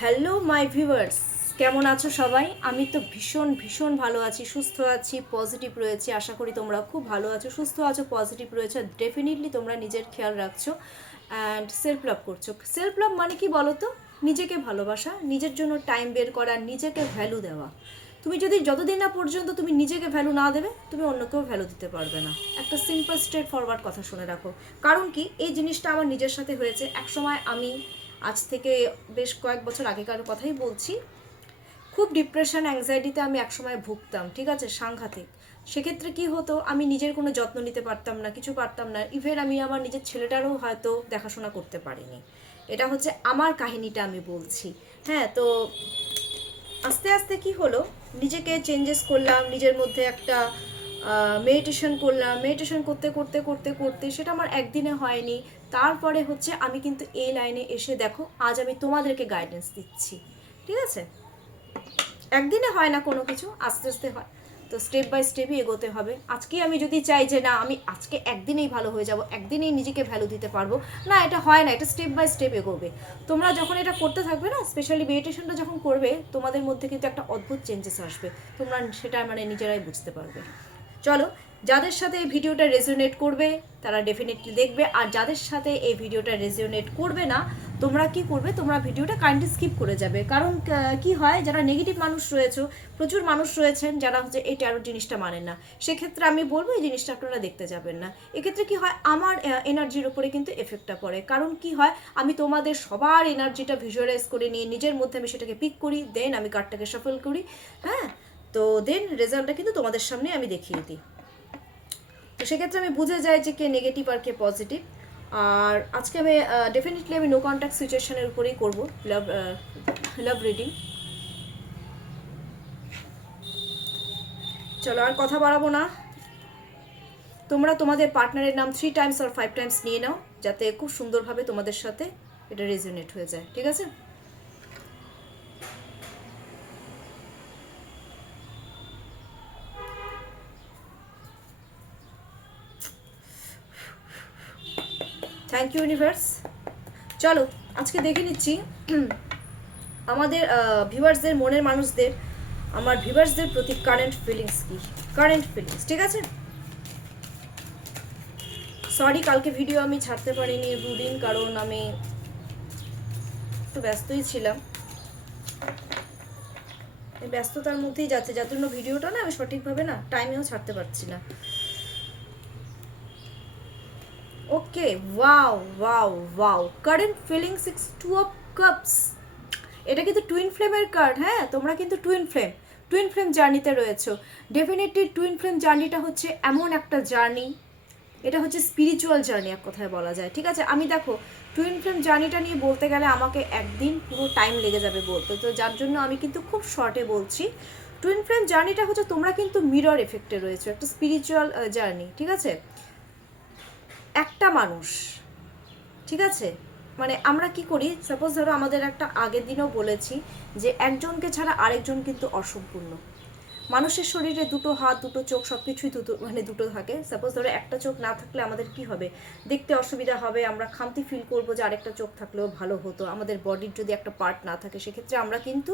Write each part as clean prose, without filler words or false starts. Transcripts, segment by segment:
Hello my viewers, কেমন আছো সবাই? আমি তো ভীষণ ভীষণ ভালো আছি, সুস্থ আছি, পজিটিভ রয়েছি। আশা করি তোমরা খুব ভালো আছো, সুস্থ আছো, পজিটিভ রয়েছে। ডেফিনেটলি তোমরা নিজের খেয়াল রাখছো অ্যান্ড সেলফ লাভ করছো। সেলফ লাভ মানে কি বলো তো? নিজেকে ভালোবাসা, নিজের জন্য টাইম বের করা, নিজেকে ভ্যালু দেওয়া। তুমি যদি যতদিন না পর্যন্ত তুমি নিজেকে ভ্যালু না দেবে, তুমি অন্যকেও ভ্যালু দিতে পারবে না। একটা সিম্পল স্ট্রেট ফরওয়ার্ড কথা শুনে রাখো। কারণ কি, এই জিনিসটা আমার নিজের সাথে হয়েছে। একসময় আমি, আজ থেকে বেশ কয়েক বছর আগেকার কথাই বলছি, খুব ডিপ্রেশন অ্যাংজাইটিতে আমি একসময় ভুগতাম, ঠিক আছে, সাংঘাতিক। সেক্ষেত্রে কি হতো, আমি নিজের কোনো যত্ন নিতে পারতাম না, কিছু পারতাম না। ইভেন আমি আমার নিজের ছেলেটারও হয়তো দেখাশোনা করতে পারিনি। এটা হচ্ছে আমার কাহিনীটা আমি বলছি। হ্যাঁ, তো আস্তে আস্তে কি হলো, নিজেকে চেঞ্জেস করলাম, নিজের মধ্যে একটা মেডিটেশন করলাম। মেডিটেশন করতে করতে করতে করতে সেটা আমার একদিনে হয়নি। তারপরে হচ্ছে আমি কিন্তু এই লাইনে এসে দেখো, আজ আমি তোমাদেরকে গাইডেন্স দিচ্ছি, ঠিক আছে। একদিনে হয় না কোনো কিছু, আস্তে আস্তে হয়। তো স্টেপ বাই স্টেপই এগোতে হবে। আজকে আমি যদি চাই যে না আমি আজকে একদিনেই ভালো হয়ে যাব, একদিনেই নিজেকে ভ্যালু দিতে পারবো, না, এটা হয় না। এটা স্টেপ বাই স্টেপ এগোবে। তোমরা যখন এটা করতে থাকবে না, স্পেশালি মেডিটেশনটা যখন করবে, তোমাদের মধ্যে কিন্তু একটা অদ্ভুত চেঞ্জেস আসবে। তোমরা সেটা মানে নিজেরাই বুঝতে পারবে। চলো, যাদের সাথে এই ভিডিওটা রেজোনেট করবে তারা ডেফিনেটলি দেখবে, আর যাদের সাথে এই ভিডিওটা রেজোনেট করবে না, তোমরা কি করবে, তোমরা ভিডিওটা কাইন্ডলি স্কিপ করে যাবে। কারণ কি হয়, যারা নেগেটিভ মানুষ রয়েছে, প্রচুর মানুষ রয়েছেন যারা হচ্ছে এই ট্যারো জিনিসটা মানেন না। সেক্ষেত্রে আমি বলবো এই জিনিসটা আপনারা দেখতে যাবেন না। এক্ষেত্রে কি হয়, আমার এনার্জির উপরে কিন্তু এফেক্টটা পড়ে। কারণ কি হয়, আমি তোমাদের সবার এনার্জিটা ভিজুয়ালাইজ করে নিয়ে নিজের মধ্যে আমি সেটাকে পিক করি, দেন আমি কার্ডটাকে শাফল করি। হ্যাঁ, তো দেন রেজাল্টটা কিন্তু তোমাদের সামনে আমি দেখিয়ে দিই। তো সেক্ষেত্রে আমি বুঝে যাই যে কে নেগেটিভ আর কে পজিটিভ। আর আজকে আমি ডেফিনেটলি আমি নো কন্ট্যাক্ট সিচুয়েশনের উপরেই করবো লাভ লাভ রিডিং। চলো, আর কথা বাড়াবো না। তোমরা তোমাদের পার্টনারের নাম 3 টাইমস আর 5 টাইমস নিয়ে নাও, যাতে খুব সুন্দরভাবে তোমাদের সাথে এটা রেজোনেট হয়ে যায়, ঠিক আছে। Thank you universe. চলো, আজকে দেখে নিচ্ছি আমাদের ভিউয়ার্সদের, মনের মানুষদের, আমার ভিউয়ার্সদের প্রতি কারেন্ট ফিলিংস কি। কারেন্ট ফিলিংস, ঠিক আছে। সরি, কালকে ভিডিও আমি ছাড়তে পারিনি দুদিন, কারণ আমি একটু ব্যস্তই ছিলাম। এই ব্যস্ততার মধ্যেই যাচ্ছে, যার জন্য ভিডিওটা না আমি সঠিকভাবে না টাইমেও ছাড়তে পারছি না। Okay, wow wow wow, current feelings 2 of cups. এটা কিন্তু টুইন ফ্লেমের কার্ড। হ্যাঁ, তোমরা কিন্তু টুইন ফ্লেম জার্নিতে রয়েছো। ডেফিনেটলি টুইন ফ্লেম জার্নিটা হচ্ছে এমন একটা জার্নি, এটা হচ্ছে স্পিরিচুয়াল জার্নি এক কথায় বলা যায়, ঠিক আছে। আমি দেখো, টুইন ফ্লেম জার্নিটা নিয়ে বলতে গেলে আমাকে একদিন পুরো টাইম লেগে যাবে বলতে, তো যার জন্য আমি কিন্তু খুব শর্টে বলছি। টুইন ফ্লেম জার্নিটা হচ্ছে, তোমরা কিন্তু মিরর এফেক্টে রয়েছে, একটা স্পিরিচুয়াল জার্নি, ঠিক আছে। একটা মানুষ, ঠিক আছে, মানে আমরা কি করি, সাপোজ ধরো আমাদের একটা আগের দিনও বলেছি যে একজনকে ছাড়া আরেকজন কিন্তু অসম্পূর্ণ। মানুষের শরীরে দুটো হাত, দুটো চোখ, সব কিছুই দুটো মানে দুটো থাকে। সাপোজ ধরো একটা চোখ না থাকলে আমাদের কি হবে, দেখতে অসুবিধা হবে, আমরা খামতি ফিল করবো যে আরেকটা চোখ থাকলেও ভালো হতো। আমাদের বডির যদি একটা পার্ট না থাকে, সেক্ষেত্রে আমরা কিন্তু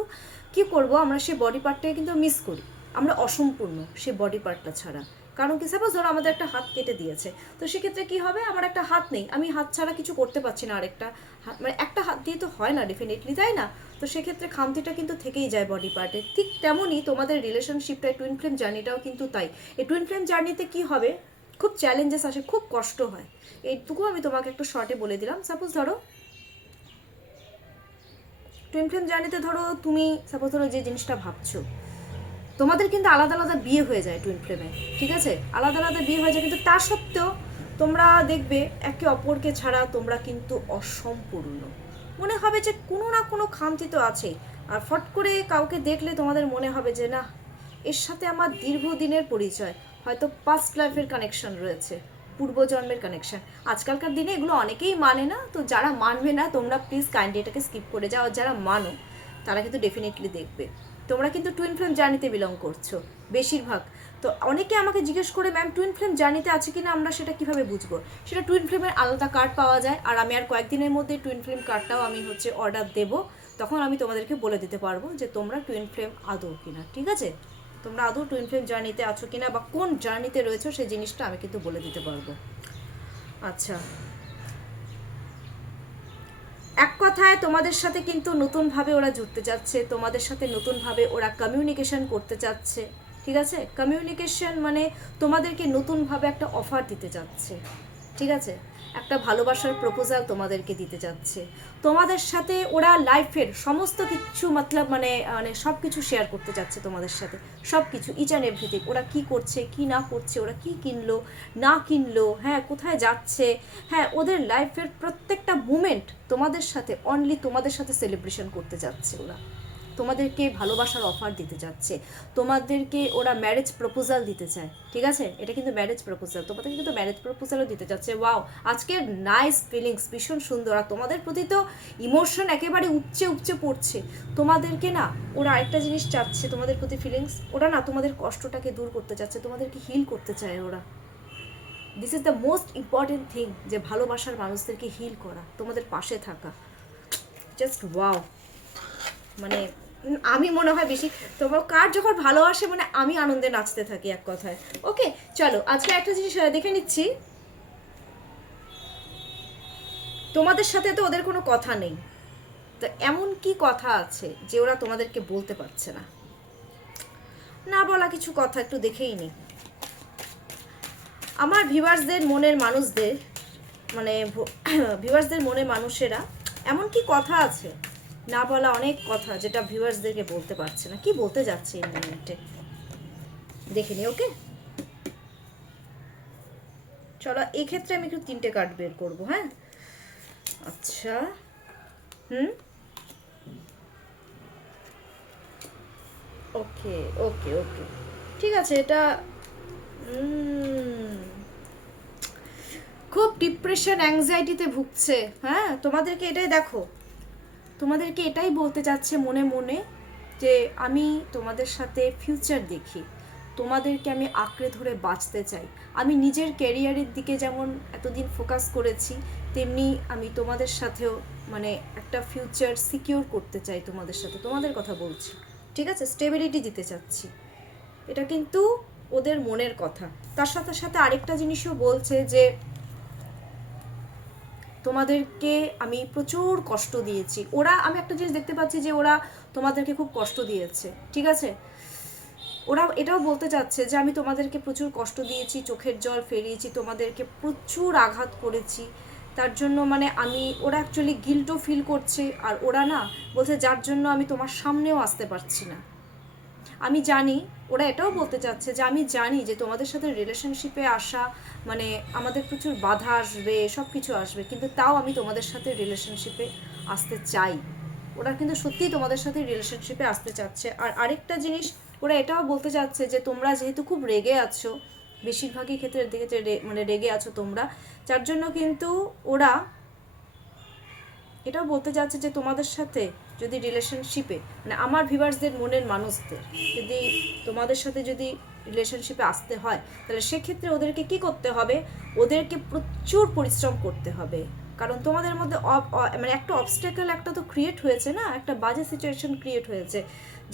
কি করব, আমরা সেই বডি পার্টটাকে কিন্তু মিস করি। আমরা অসম্পূর্ণ সেই বডি পার্টটা ছাড়া। কারণ কি, সাপোজ ধরো আমাদের একটা হাত কেটে দিয়েছে, তো সেক্ষেত্রে কি হবে, আমার একটা হাত নেই, আমি হাত ছাড়া কিছু করতে পারছি না, আরেকটা হাত মানে একটা হাত দিয়ে তো হয় না ডেফিনেটলি, তাই না। তো সেক্ষেত্রে খামতিটা কিন্তু থেকেই যায় বডি পার্টে। ঠিক তেমনই তোমাদের রিলেশনশিপটা, টুইন ফ্লেম জার্নিটাও কিন্তু তাই। এই টুইন ফ্লেম জার্নিতে কি হবে, খুব চ্যালেঞ্জেস আসে, খুব কষ্ট হয়। এইটুকু আমি তোমাকে একটু শর্টে বলে দিলাম। সাপোজ ধরো টুইন ফ্লেম জার্নিতে, ধরো তুমি সাপোজ ধরো যে জিনিসটা ভাবছো, তোমাদের কিন্তু আলাদা আলাদা বিয়ে হয়ে যায় টুইন ফ্লেমে, ঠিক আছে, আলাদা আলাদা বিয়ে হয়ে যায়, কিন্তু তা সত্ত্বেও তোমরা দেখবে একে অপরকে ছাড়া তোমরা কিন্তু অসম্পূর্ণ। মনে হবে যে কোনো না কোনো খামতি তো আছেই। আর ফট করে কাউকে দেখলে তোমাদের মনে হবে যে না, এর সাথে আমার দীর্ঘদিনের পরিচয়, হয়তো পাস্ট লাইফের কানেকশন রয়েছে, পূর্বজন্মের কানেকশন। আজকালকার দিনে এগুলো অনেকেই মানে না, তো যারা মানবে না তোমরা প্লিজ কাইন্ডলি এটাকে স্কিপ করে যাও, আর যারা মানো তারা কিন্তু ডেফিনেটলি দেখবে। তোমরা কিন্তু টুইন ফ্লেম জার্নিতে বিলং করছো বেশিরভাগ। তো অনেকে আমাকে জিজ্ঞেস করে ম্যাম টুইন ফ্লেম জার্নিতে আছে কিনা, আমরা সেটা কিভাবে বুঝবো? সেটা টুইন ফ্লেমের আলাদা কার্ড পাওয়া যায়, আর আমি আর কয়েকদিনের মধ্যে টুইন ফ্লেম কার্ডটাও আমি অর্ডার দেবো, তখন আমি তোমাদেরকে বলে দিতে পারবো যে তোমরা টুইন ফ্লেম আদৌ কিনা। ঠিক আছে, তোমরা আদৌ টুইন ফ্লেম জার্নিতে আছো কিনা বা কোন জার্নিতে রয়েছো সেই জিনিসটা আমি কিন্তু বলে দিতে পারবো। আচ্ছা, এক কথায় তোমাদের সাথে কিন্তু নতুনভাবে ওরা জুড়তে চাচ্ছে, তোমাদের সাথে নতুনভাবে ওরা কমিউনিকেশন করতে চাচ্ছে। ঠিক আছে, কমিউনিকেশন মানে তোমাদেরকে নতুনভাবে একটা অফার দিতে চাচ্ছে। ঠিক আছে, একটা ভালোবাসার প্রপোজাল তোমাদেরকে দিতে যাচ্ছে। তোমাদের সাথে ওরা লাইফের সমস্ত কিছু মানে সব কিছু শেয়ার করতে চাচ্ছে তোমাদের সাথে, সব কিছু, ইচ অ্যান্ড এভরিথিং। ওরা কী করছে, কী না করছে, ওরা কী কিনলো না কিনলো, হ্যাঁ কোথায় যাচ্ছে, হ্যাঁ ওদের লাইফের প্রত্যেকটা মুমেন্ট তোমাদের সাথে, অনলি তোমাদের সাথে সেলিব্রেশন করতে যাচ্ছে ওরা। তোমাদেরকে ভালোবাসার অফার দিতে যাচ্ছে, তোমাদেরকে ওরা ম্যারেজ প্রপোজাল দিতে চায়। ঠিক আছে, এটা কিন্তু ম্যারেজ প্রপোজাল, তোমাদেরকে কিন্তু ম্যারেজ প্রপোজালও দিতে যাচ্ছে। ওয়াও, আজকের নাইস ফিলিংস, ভীষণ সুন্দর। আর তোমাদের প্রতি তো ইমোশন একেবারে উপচে উপচে পড়ছে। তোমাদেরকে না ওরা আরেকটা জিনিস চাচ্ছে, তোমাদের প্রতি ফিলিংস, ওরা না তোমাদের কষ্টটাকে দূর করতে চাচ্ছে, তোমাদেরকে হিল করতে চায় ওরা। This is the most important thing, যে ভালোবাসার মানুষদেরকে হিল করা, তোমাদের পাশে থাকা। জাস্ট ওয়াও, মানে আমি মনে হয় বেশি, তোমার কার যখন ভালোবাসে মানে আমি আনন্দে নাচতে থাকি এক কথায়। ওকে চলো, আজকে একটা জিনিস দেখে নিচ্ছি। তোমাদের সাথে তো ওদের কোনো কথা নেই, তো এমন কি কথা আছে যে ওরা তোমাদেরকে বলতে পারছে না? না বলা কিছু কথা একটু দেখেই নি। আমার ভিউয়ার্সদের মনের মানুষদের, মানে ভিউয়ার্সদের মনের মানুষেরা, এমন কি কথা আছে, না বলা অনেক কথা যেটা ভিউয়ার্সদেরকে বলতে পারছে না। কি বলতে যাচ্ছে এই মোমেন্টে, দেখে নি। ওকে চলো, এই ক্ষেত্রে আমি একটু 3টে কার্ড বের করবো। হ্যাঁ আচ্ছা, ওকে ওকে ওকে, ঠিক আছে। এটা খুব ডিপ্রেশন অ্যাংজাইটিতে ভুগছে। হ্যাঁ তোমাদেরকে এটাই দেখো, তোমাদেরকে এটাই বলতে চাচ্ছে মনে মনে, যে আমি তোমাদের সাথে ফিউচার দেখি, তোমাদেরকে আমি আঁকড়ে ধরে বাঁচতে চাই। আমি নিজের ক্যারিয়ারের দিকে যেমন এতদিন ফোকাস করেছি, তেমনি আমি তোমাদের সাথেও মানে একটা ফিউচার সিকিউর করতে চাই তোমাদের সাথে, তোমাদের কথা বলছি। ঠিক আছে, স্টেবিলিটি দিতে চাচ্ছি, এটা কিন্তু ওদের মনের কথা। তার সাথে সাথে আরেকটা জিনিসও বলছে যে তোমাদেরকে আমি প্রচুর কষ্ট দিয়েছি। ওরা, আমি একটা জিনিস দেখতে পাচ্ছি যে ওরা তোমাদেরকে খুব কষ্ট দিয়েছে। ঠিক আছে, ওরা এটাও বলতে চাচ্ছে যে আমি তোমাদেরকে প্রচুর কষ্ট দিয়েছি, চোখের জল ফেরিয়েছি, তোমাদেরকে প্রচুর আঘাত করেছি। তার জন্য মানে ওরা অ্যাকচুয়ালি গিল্টও ফিল করছে। আর ওরা না বলছে যার জন্য আমি তোমার সামনেও আসতে পারছি না। আমি জানি, ওরা এটাও বলতে চাচ্ছে যে আমি জানি যে তোমাদের সাথে রিলেশনশিপে আসা মানে আমাদের প্রচুর বাধা আসবে, সব কিছু আসবে, কিন্তু তাও আমি তোমাদের সাথে রিলেশনশিপে আসতে চাই। ওরা কিন্তু সত্যিই তোমাদের সাথে রিলেশনশিপে আসতে চাচ্ছে। আর আরেকটা জিনিস ওরা এটাও বলতে চাচ্ছে যে তোমরা যেহেতু খুব রেগে আছো, বেশিরভাগই ক্ষেত্রে দেখেছে মানে রেগে আছো তোমরা, যার জন্য কিন্তু ওরা এটাও বলতে চাচ্ছে যে তোমাদের সাথে যদি রিলেশনশিপে মানে আমার ভিউয়ার্সদের মনের মানুষদের যদি তোমাদের সাথে যদি রিলেশনশিপে আসতে হয়, তাহলে সেক্ষেত্রে ওদেরকে কি করতে হবে, ওদেরকে প্রচুর পরিশ্রম করতে হবে। কারণ তোমাদের মধ্যে মানে একটা অবস্ট্যাকল একটা তো ক্রিয়েট হয়েছে না, একটা বাজে সিচুয়েশন ক্রিয়েট হয়েছে,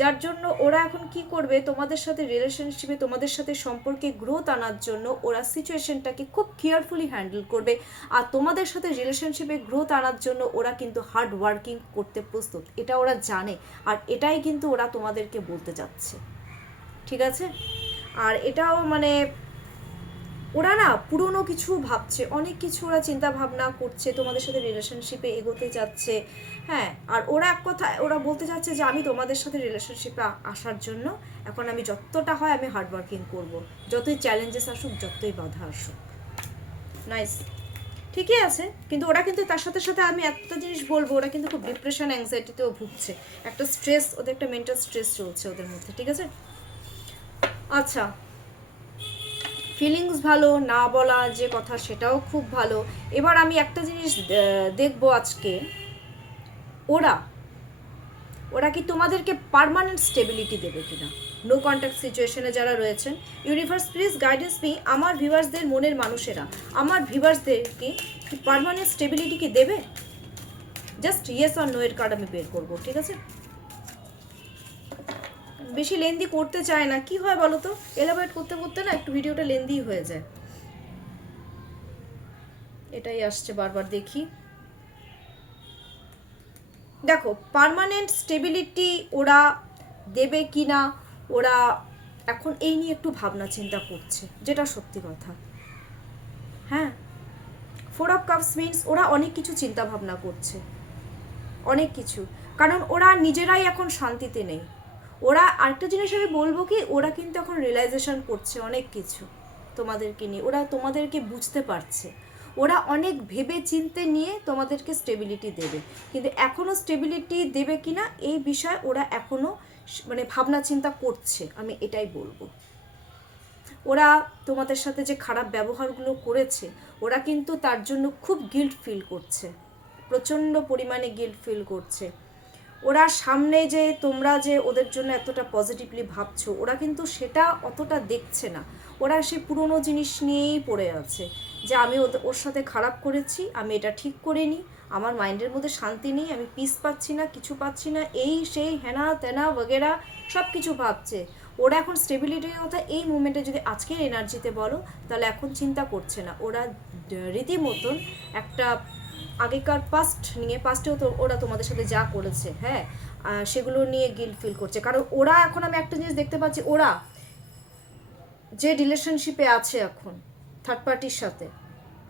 যার জন্য ওরা এখন কি করবে, তোমাদের সাথে রিলেশনশিপে তোমাদের সাথে সম্পর্কে গ্রোথ আনার জন্য ওরা সিচুয়েশনটাকে খুব কেয়ারফুলি হ্যান্ডেল করবে। আর তোমাদের সাথে রিলেশনশিপে গ্রোথ আনার জন্য ওরা কিন্তু হার্ড ওয়ার্কিং করতে প্রস্তুত, এটা ওরা জানে। আর এটাই কিন্তু ওরা তোমাদেরকে বলতে চাচ্ছে। ঠিক আছে, আর এটাও মানে ওরা না পুরনো কিছু ভাবছে, অনেক কিছু ওরা চিন্তা ভাবনা করছে, তোমাদের সাথে রিলেশনশিপে এগোতে যাচ্ছে। হ্যাঁ, আর ওরা এক কথা ওরা বলতে চাচ্ছে যে আমি তোমাদের সাথে রিলেশনশিপে আসার জন্য এখন আমি যতটা হয় আমি হার্ড ওয়ার্কিং করবো, যতই চ্যালেঞ্জেস আসুক, যতই বাধা আসুক। নাইস, ঠিকই আছে। কিন্তু ওরা কিন্তু তার সাথে সাথে আমি একটা জিনিস বলবো, ওরা কিন্তু খুব ডিপ্রেশন অ্যাংজাইটিতেও ভুগছে, একটা স্ট্রেস, ওদের একটা মেন্টাল স্ট্রেস চলছে ওদের মধ্যে। ঠিক আছে, আচ্ছা, ফিলিংস ভালো, না বলা যে কথা সেটাও খুব ভালো। এবার আমি একটা জিনিস দেখবো আজকে, ওরা ওরা কি তোমাদেরকে পার্মানেন্ট স্টেবিলিটি দেবে কিনা? নো কন্ট্যাক্ট সিচুয়েশনে যারা রয়েছেন, ইউনিভার্স প্লিজ গাইডেন্স মি, আমার ভিউয়ার্সদের মনের মানুষেরা আমার ভিউয়ার্সদেরকে কি পার্মানেন্ট স্টেবিলিটি কি দেবে? জাস্ট ইয়েস আর নো এর কার্ড আমি বের করবো, ঠিক আছে? বেশি লেন্দি করতে চায় না, কি হয় বলো তো, এলাবোরেট করতে করতে না একটু ভিডিওটা লেন্দি হয়ে যায়। এটাই আসছে বারবার, দেখি। দেখো, পার্মানেন্ট স্টেবিলিটি ওরা দেবে কি না, ওরা এখন এই নিয়ে একটু ভাবনা চিন্তা করছে, যেটা সত্যি কথা। হ্যাঁ, 4 অফ কাপস মিনস ওরা অনেক কিছু চিন্তা ভাবনা করছে, অনেক কিছু, কারণ ওরা নিজেরাই এখন শান্তিতে নেই। ওরা আরেকটা জিনিস আমি বলবো কি, ওরা কিন্তু এখন রিয়েলাইজেশন করছে অনেক কিছু তোমাদেরকে নিয়ে, ওরা তোমাদেরকে বুঝতে পারছে, ওরা অনেক ভেবে চিন্তে নিয়ে তোমাদেরকে স্টেবিলিটি দেবে, কিন্তু এখনও স্টেবিলিটি দেবে কি না এই বিষয়ে ওরা এখনও মানে ভাবনা চিন্তা করছে, আমি এটাই বলবো। ওরা তোমাদের সাথে যে খারাপ ব্যবহারগুলো করেছে, ওরা কিন্তু তার জন্য খুব গিল্ট ফিল করছে, প্রচণ্ড পরিমাণে গিল্ট ফিল করছে। ওরা সামনে যে তোমরা যে ওদের জন্য এতটা পজিটিভলি ভাবছো, ওরা কিন্তু সেটা অতটা দেখছে না, ওরা সেই পুরনো জিনিস নিয়েই পড়ে আছে, যে আমি ওর সাথে খারাপ করেছি, আমি এটা ঠিক করিনি, আমার মাইন্ডের মধ্যে শান্তি নেই, আমি পিস পাচ্ছি না, কিছু পাচ্ছি না, এই সেই হেনা তেনা বগেরা সব কিছু ভাবছে। ওরা এখন স্টেবিলিটির কথা এই মুমেন্টে যদি আজকের এনার্জিতে বলো, তাহলে এখন চিন্তা করছে না, ওরা রীতিমতন একটা আগেকার পাস্ট নিয়ে, পাস্টেও তো ওরা তোমাদের সাথে যা করেছে, হ্যাঁ, সেগুলো নিয়ে গিল্ট ফিল করছে। কারণ ওরা এখন, আমি একটা জিনিস দেখতে পাচ্ছি, ওরা যে রিলেশনশিপে আছে এখন থার্ড পার্টির সাথে,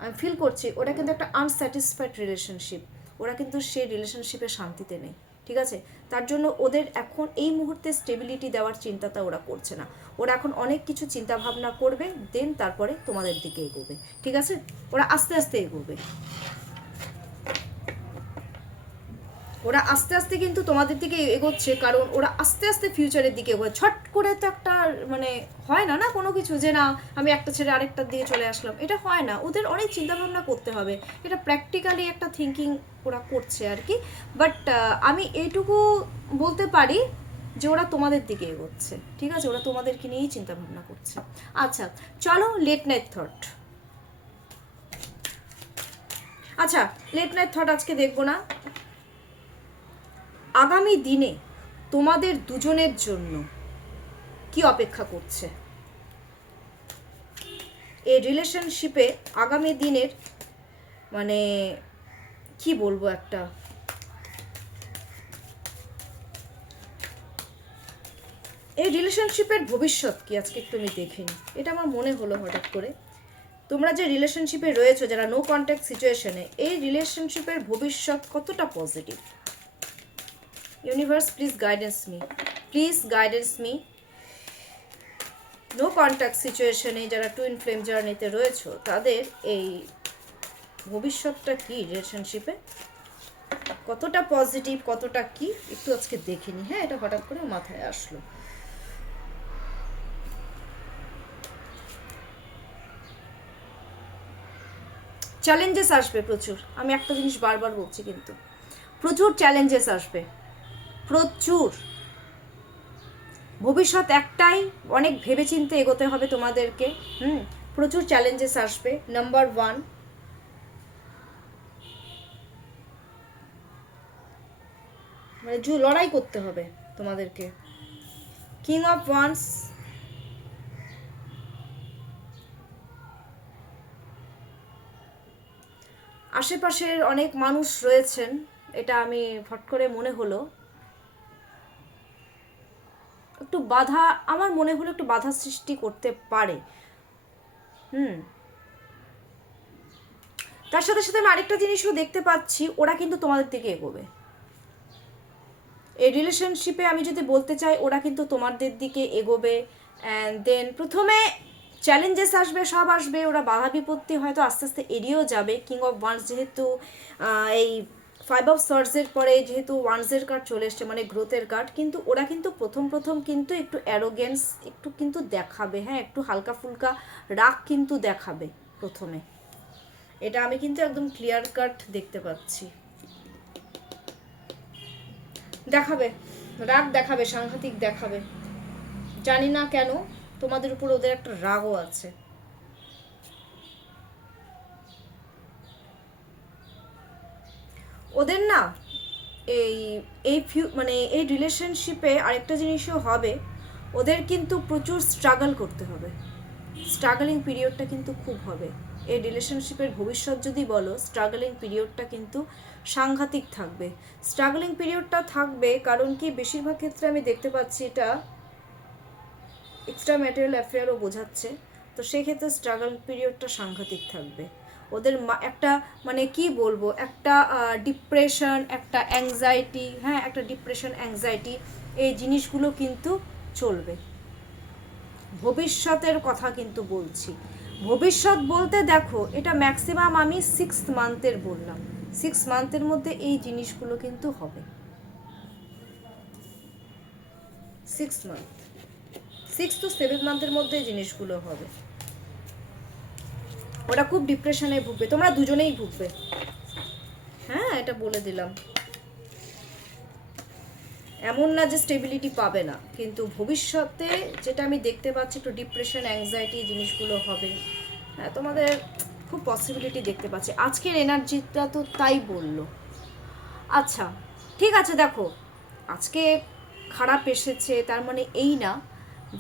আমি ফিল করছি ওটা কিন্তু একটা আনস্যাটিসফাইড রিলেশনশিপ, ওরা কিন্তু সেই রিলেশনশিপে শান্তিতে নেই, ঠিক আছে? তার জন্য ওদের এখন এই মুহূর্তে স্টেবিলিটি দেওয়ার চিন্তাটা ওরা করছে না, ওরা এখন অনেক কিছু চিন্তা ভাবনা করবে, দেন তারপরে তোমাদের দিকে এগোবে, ঠিক আছে? ওরা আস্তে আস্তে এগোবে, ওরা আস্তে আস্তে কিন্তু তোমাদের দিকে এগোচ্ছে, কারণ ওরা আস্তে আস্তে ফিউচারের দিকে এগোয়। ছট করে তো একটা মানে হয় না, না কোনো কিছু যে না আমি একটা ছেড়ে আরেকটার দিকে চলে আসলাম, এটা হয় না, ওদের অনেক চিন্তাভাবনা করতে হবে, এটা প্র্যাকটিক্যালি একটা থিঙ্কিং ওরা করছে আর কি। বাট আমি এইটুকু বলতে পারি যে ওরা তোমাদের দিকে এগোচ্ছে, ঠিক আছে? ওরা তোমাদেরকে নিয়েই চিন্তাভাবনা করছে। আচ্ছা, চলো লেট নাইট থট। আচ্ছা, লেট নাইট থট আজকে দেখবো না। আগামী দিনে তোমাদের দুজনের জন্য কি অপেক্ষা করছে, এই রিলেশনশিপে আগামী দিনের মানে কি বলবো, একটা এই রিলেশনশিপের ভবিষ্যৎ কি আজকে একটু আমি দেখিনি, এটা আমার মনে হলো হঠাৎ করে। তোমরা যে রিলেশনশিপে রয়েছো, যারা নো কন্ট্যাক্ট সিচুয়েশনে, এই রিলেশনশিপের ভবিষ্যৎ কতটা positive? Universe please guidance me, please guidance me. No contact সিচুয়েশনে যারা টুইন ফ্লেম জার্নিতে রয়েছো, তাদের এই ভবিষ্যৎটা কি, রিলেশনশিপে কতটা পজিটিভ, কতটা কি একটু আজকে দেখিনি। হ্যাঁ, এটা হঠাৎ করে মাথায় আসলো। চ্যালেঞ্জেস আসবে প্রচুর, আমি একটা জিনিস বারবার বলছি, কিন্তু প্রচুর চ্যালেঞ্জেস আসবে, প্রচুর। ভবিষ্যৎ একটাই, অনেক ভেবেচিন্তে এগোতে হবে তোমাদেরকে। প্রচুর চ্যালেঞ্জেস আসবে। নাম্বার 1, মানে লড়াই করতে হবে তোমাদেরকে। কিং অফ ওয়ান্স, আশেপাশের অনেক মানুষ রয়েছেন, এটা আমি ফট করে মনে হলো, একটু বাধা, আমার মনে হলো একটু বাধা সৃষ্টি করতে পারে। তার সাথে সাথে আমি আরেকটা জিনিসও দেখতে পাচ্ছি, ওরা কিন্তু তোমাদের দিকে এগোবে। এই রিলেশনশিপে আমি যদি বলতে চাই, ওরা কিন্তু তোমাদের দিকে এগোবে। অ্যান্ড দেন প্রথমে চ্যালেঞ্জেস আসবে, সব আসবে, ওরা বাধা বিপত্তি হয়তো আস্তে আস্তে এড়িয়েও যাবে। কিং অফ ওয়ান্স যেহেতু এই 5 অফ সর্টসের পরে যেহেতু ওয়ান্সের কার্ড চলে এসছে, মানে গ্রোথের কার্ড, কিন্তু ওরা কিন্তু প্রথম কিন্তু একটু অ্যারোগেন্স একটু কিন্তু দেখাবে, হ্যাঁ, একটু হালকা ফুলকা রাগ কিন্তু দেখাবে প্রথমে, এটা আমি কিন্তু একদম ক্লিয়ার কাট দেখতে পাচ্ছি। দেখাবে, রাগ দেখাবে, সাংঘাতিক দেখাবে। জানি না কেন তোমাদের উপর ওদের একটা রাগও আছে। ওদের না এই এই মানে এই রিলেশনশিপে আরেকটা জিনিসও হবে, ওদের কিন্তু প্রচুর স্ট্রাগল করতে হবে। স্ট্রাগলিং পিরিয়ডটা কিন্তু খুব হবে এই রিলেশনশিপের ভবিষ্যৎ যদি বলো, স্ট্রাগলিং পিরিয়ডটা কিন্তু সাংঘাতিক থাকবে। স্ট্রাগলিং পিরিয়ডটা থাকবে কারণ কি বেশিরভাগ ক্ষেত্রে আমি দেখতে পাচ্ছি এটা এক্সট্রা ম্যাটেরিয়াল অ্যাফেয়ারও বোঝাচ্ছে। তো সেই ক্ষেত্রে স্ট্রাগল পিরিয়ডটা সাংঘাতিক থাকবে ওদের। একটা মানে কি বলবো, একটা ডিপ্রেশন, একটা অ্যাংজাইটি, হ্যাঁ একটা ডিপ্রেশন অ্যাংজাইটি, এই জিনিসগুলো কিন্তু চলবে। ভবিষ্যতের কথা কিন্তু বলছি, ভবিষ্যৎ বলতে দেখো এটা ম্যাক্সিমাম আমি 6 মান্থের বললাম, 6 মান্থের মধ্যে এই জিনিসগুলো কিন্তু হবে। 6 মান্থ, 6 to 7 মান্থের মধ্যে জিনিসগুলো হবে। ওরা খুব ডিপ্রেশনে ভুগবে, তোমরা দুজনেই ভুগবে, হ্যাঁ এটা বলে দিলাম। এমন না যে স্টেবিলিটি পাবে না, কিন্তু ভবিষ্যতে যেটা আমি দেখতে পাচ্ছি একটু ডিপ্রেশন অ্যাংজাইটি জিনিসগুলো হবে। হ্যাঁ তোমাদের খুব পসিবিলিটি দেখতে পাচ্ছি, আজকের এনার্জিটা তো তাই বললো। আচ্ছা ঠিক আছে, দেখো আজকে খারাপ এসেছে তার মানে এই না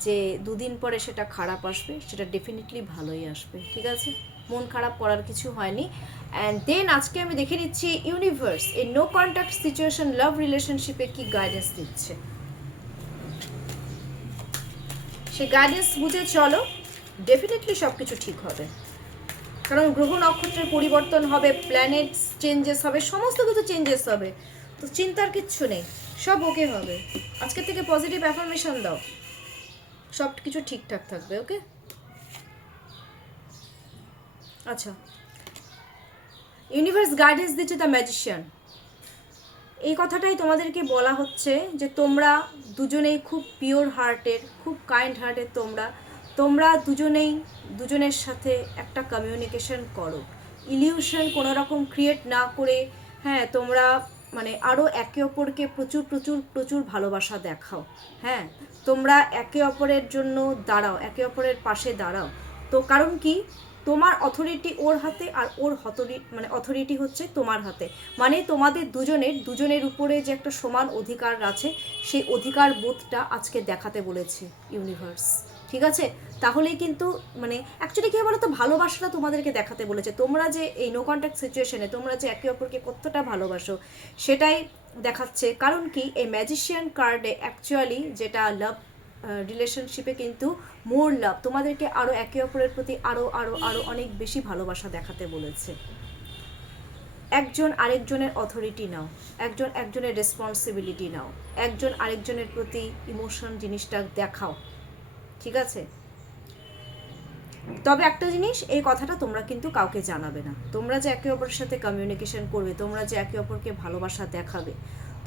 যে দুদিন পরে সেটা খারাপ আসবে, সেটা ডেফিনেটলি ভালোই আসবে, ঠিক আছে? মন খারাপ করার কিছু হয়নি। অ্যান্ড দেন আজকে আমি দেখে নিচ্ছি ইউনিভার্স এই নো কন্ট্যাক্ট সিচুয়েশন লাভ রিলেশনশিপে কি গাইডেন্স দিচ্ছে। সে গাইডেন্স বুঝে চলো, ডেফিনেটলি সব কিছু ঠিক হবে। কারণ গ্রহ নক্ষত্রের পরিবর্তন হবে, প্ল্যানেট চেঞ্জেস হবে, সমস্ত কিছু চেঞ্জেস হবে, তো চিন্তার কিচ্ছু নেই, সব ওকে হবে। আজকে থেকে পজিটিভ অ্যাফার্মেশন দাও, সব কিছু ঠিকঠাক থাকবে, ওকে? আচ্ছা, ইউনিভার্স গাইডেন্স দিচ্ছে দ্য ম্যাজিশিয়ান। এই কথাটাই তোমাদেরকে বলা হচ্ছে যে তোমরা দুজনেই খুব পিওর হার্টের, খুব কাইন্ড হার্টের, তোমরা দুজনেই দুজনের সাথে একটা কমিউনিকেশন করো, ইলিউশন কোনো রকম ক্রিয়েট না করে। হ্যাঁ তোমরা মানে আরও একে অপরকে প্রচুর প্রচুর প্রচুর ভালোবাসা দেখাও। হ্যাঁ তোমরা একে অপরের জন্য দাঁড়াও, একে অপরের পাশে দাঁড়াও। তো কারণ কি, তোমার অথরিটি ওর হাতে আর ওর অথরিটি হচ্ছে তোমার হাতে। মানে তোমাদের দুজনের উপরে যে একটা সমান অধিকার আছে, সেই অধিকার বোধটা আজকে দেখাতে বলেছে ইউনিভার্স, ঠিক আছে? তাহলেই কিন্তু মানে অ্যাকচুয়ালি কী বলো তো, ভালোবাসাটা তোমাদেরকে দেখাতে বলেছে। তোমরা যে এই নো কন্ট্যাক্ট সিচুয়েশনে তোমরা যে একে অপরকে কতটা ভালোবাসো সেটাই দেখাচ্ছে। কারণ কি, এই ম্যাজিশিয়ান কার্ডে অ্যাকচুয়ালি যেটা লাভ রিলেশনশিপে কিন্তু মোর লাভ, তোমাদেরকে আরও একে অপরের প্রতি আরও আরও আরও অনেক বেশি ভালোবাসা দেখাতে বলেছে। একজন আরেকজনের অথরিটি নাও, একজন একজনের রেসপন্সিবিলিটি নাও, একজন আরেকজনের প্রতি ইমোশন জিনিসটা দেখাও, ঠিক আছে? তবে একটা জিনিস, এই কথাটা তোমরা কিন্তু কাউকে জানাবে না। তোমরা যে একে অপরের সাথে কমিউনিকেশন করবে, তোমরা যে একে অপরকে ভালোবাসা দেখাবে,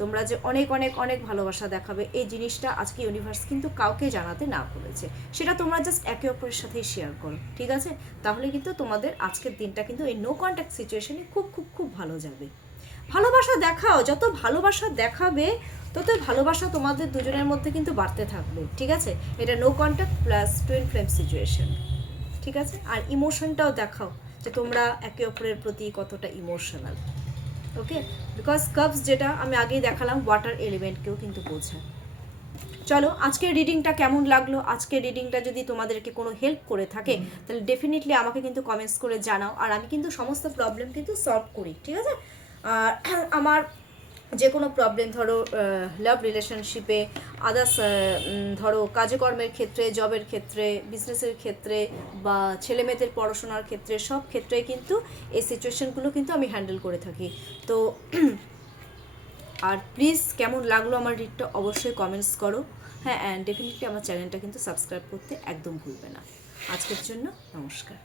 তোমরা যে অনেক অনেক অনেক ভালোবাসা দেখাবে, এই জিনিসটা আজকে ইউনিভার্স কিন্তু কাউকে জানাতে না বলেছে। সেটা তোমরা জাস্ট একে অপরের সাথেই শেয়ার করো, ঠিক আছে? তাহলে কিন্তু তোমাদের আজকের দিনটা কিন্তু এই নো কন্ট্যাক্ট সিচুয়েশনে খুব খুব খুব ভালো যাবে। ভালোবাসা দেখাও, যত ভালোবাসা দেখাবে তত ভালোবাসা তোমাদের দুজনের মধ্যে কিন্তু বাড়তে থাকবে, ঠিক আছে? এটা no contact plus twin flame situation, ঠিক আছে? আর ইমোশনটাও দেখাও যে তোমরা একে অপরের প্রতি কতটা ইমোশনাল, ওকে? বিকজ কাপস যেটা আমি আগেই দেখালাম ওয়াটার এলিমেন্টকেও কিন্তু বোঝায়। চলো আজকের রিডিংটা কেমন লাগলো, আজকের রিডিংটা যদি তোমাদেরকে কোনো হেল্প করে থাকে তাহলে ডেফিনেটলি আমাকে কিন্তু কমেন্টস করে জানাও। আর আমি কিন্তু সমস্ত প্রবলেম কিন্তু সলভ করি, ঠিক আছে? আর আমার যে কোনো প্রবলেম, ধরো লাভ রিলেশনশিপে, আদার্স ধরো কাজকর্মের ক্ষেত্রে, জবের ক্ষেত্রে, বিজনেসের ক্ষেত্রে, বা ছেলেমেয়েদের পড়াশোনার ক্ষেত্রে, সব ক্ষেত্রে কিন্তু এই সিচুয়েশনগুলো কিন্তু আমি হ্যান্ডেল করে থাকি। তো আর প্লিজ কেমন লাগলো আমার রিডটা অবশ্যই কমেন্টস করো, হ্যাঁ? অ্যান্ড ডেফিনেটলি আমার চ্যানেলটা কিন্তু সাবস্ক্রাইব করতে একদম ভুলবে না। আজকের জন্য নমস্কার।